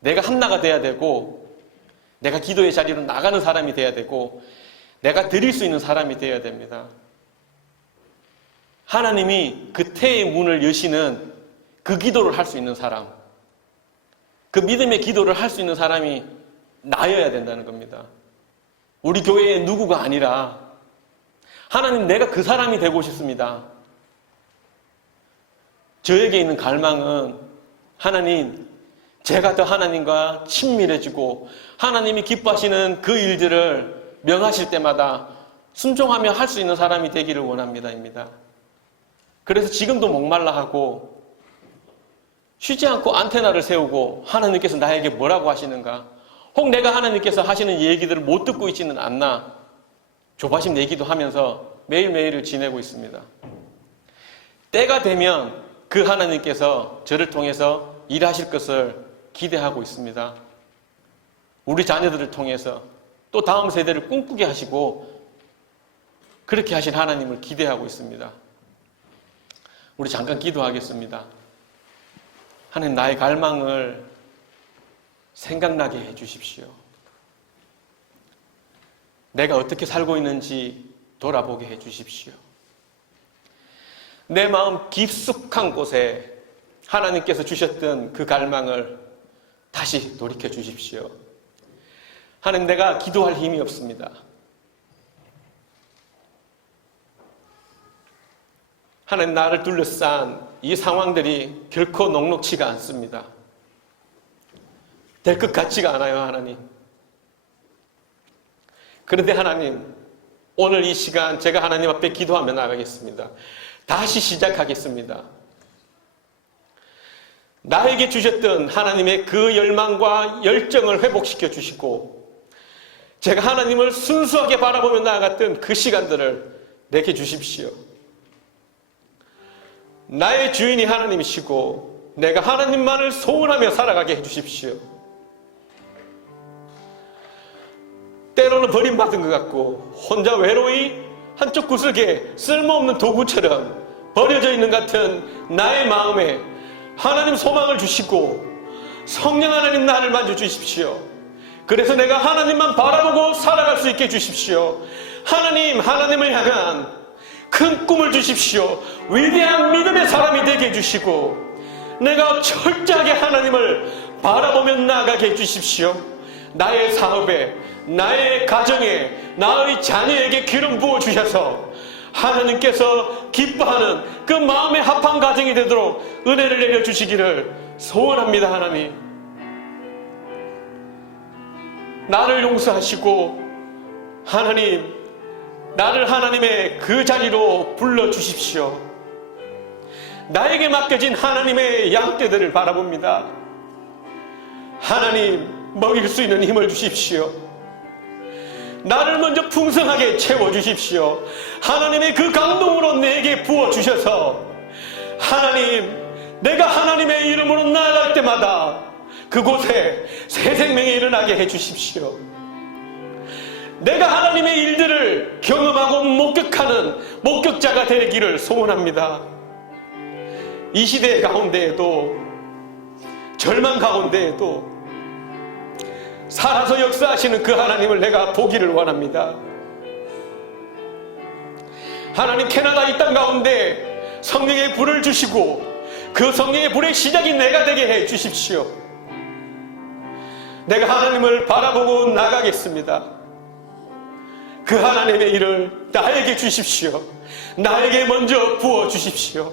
내가 한나가 돼야 되고, 내가 기도의 자리로 나가는 사람이 돼야 되고, 내가 드릴 수 있는 사람이 되어야 됩니다. 하나님이 그 태의 문을 여시는 그 기도를 할 수 있는 사람, 그 믿음의 기도를 할 수 있는 사람이 나여야 된다는 겁니다. 우리 교회의 누구가 아니라 하나님, 내가 그 사람이 되고 싶습니다. 저에게 있는 갈망은 하나님, 제가 더 하나님과 친밀해지고 하나님이 기뻐하시는 그 일들을 명하실 때마다 순종하며 할 수 있는 사람이 되기를 원합니다입니다. 그래서 지금도 목말라 하고 쉬지 않고 안테나를 세우고 하나님께서 나에게 뭐라고 하시는가, 혹 내가 하나님께서 하시는 얘기들을 못 듣고 있지는 않나 조바심 내기도 하면서 매일매일을 지내고 있습니다. 때가 되면 그 하나님께서 저를 통해서 일하실 것을 기대하고 있습니다. 우리 자녀들을 통해서 또 다음 세대를 꿈꾸게 하시고 그렇게 하신 하나님을 기대하고 있습니다. 우리 잠깐 기도하겠습니다. 하나님, 나의 갈망을 생각나게 해주십시오. 내가 어떻게 살고 있는지 돌아보게 해주십시오. 내 마음 깊숙한 곳에 하나님께서 주셨던 그 갈망을 다시 돌이켜 주십시오. 하나님, 내가 기도할 힘이 없습니다. 하나님, 나를 둘러싼 이 상황들이 결코 녹록치가 않습니다. 될 것 같지가 않아요, 하나님. 그런데 하나님, 오늘 이 시간 제가 하나님 앞에 기도하며 나가겠습니다. 다시 시작하겠습니다. 나에게 주셨던 하나님의 그 열망과 열정을 회복시켜 주시고 제가 하나님을 순수하게 바라보며 나아갔던 그 시간들을 내게 주십시오. 나의 주인이 하나님이시고 내가 하나님만을 소원하며 살아가게 해주십시오. 때로는 버림받은 것 같고 혼자 외로이 한쪽 구석에 쓸모없는 도구처럼 버려져 있는 것 같은 나의 마음에 하나님 소망을 주시고 성령 하나님 나를 만져주십시오. 그래서 내가 하나님만 바라보고 살아갈 수 있게 해주십시오. 하나님, 하나님을 향한 큰 꿈을 주십시오. 위대한 믿음의 사람이 되게 해주시고 내가 철저하게 하나님을 바라보며 나아가게 해주십시오. 나의 사업에, 나의 가정에, 나의 자녀에게 기름 부어주셔서 하나님께서 기뻐하는 그 마음에 합한 가정이 되도록 은혜를 내려주시기를 소원합니다. 하나님, 나를 용서하시고 하나님, 나를 하나님의 그 자리로 불러주십시오. 나에게 맡겨진 하나님의 양떼들을 바라봅니다. 하나님, 먹일 수 있는 힘을 주십시오. 나를 먼저 풍성하게 채워주십시오. 하나님의 그 감동으로 내게 부어주셔서 하나님, 내가 하나님의 이름으로 나아갈 때마다 그곳에 새 생명이 일어나게 해주십시오. 내가 하나님의 일들을 경험하고 목격하는 목격자가 되기를 소원합니다. 이 시대 가운데에도 절망 가운데에도 살아서 역사하시는 그 하나님을 내가 보기를 원합니다. 하나님, 캐나다 이 땅 가운데 성령의 불을 주시고 그 성령의 불의 시작이 내가 되게 해 주십시오. 내가 하나님을 바라보고 나가겠습니다. 그 하나님의 일을 나에게 주십시오. 나에게 먼저 부어 주십시오.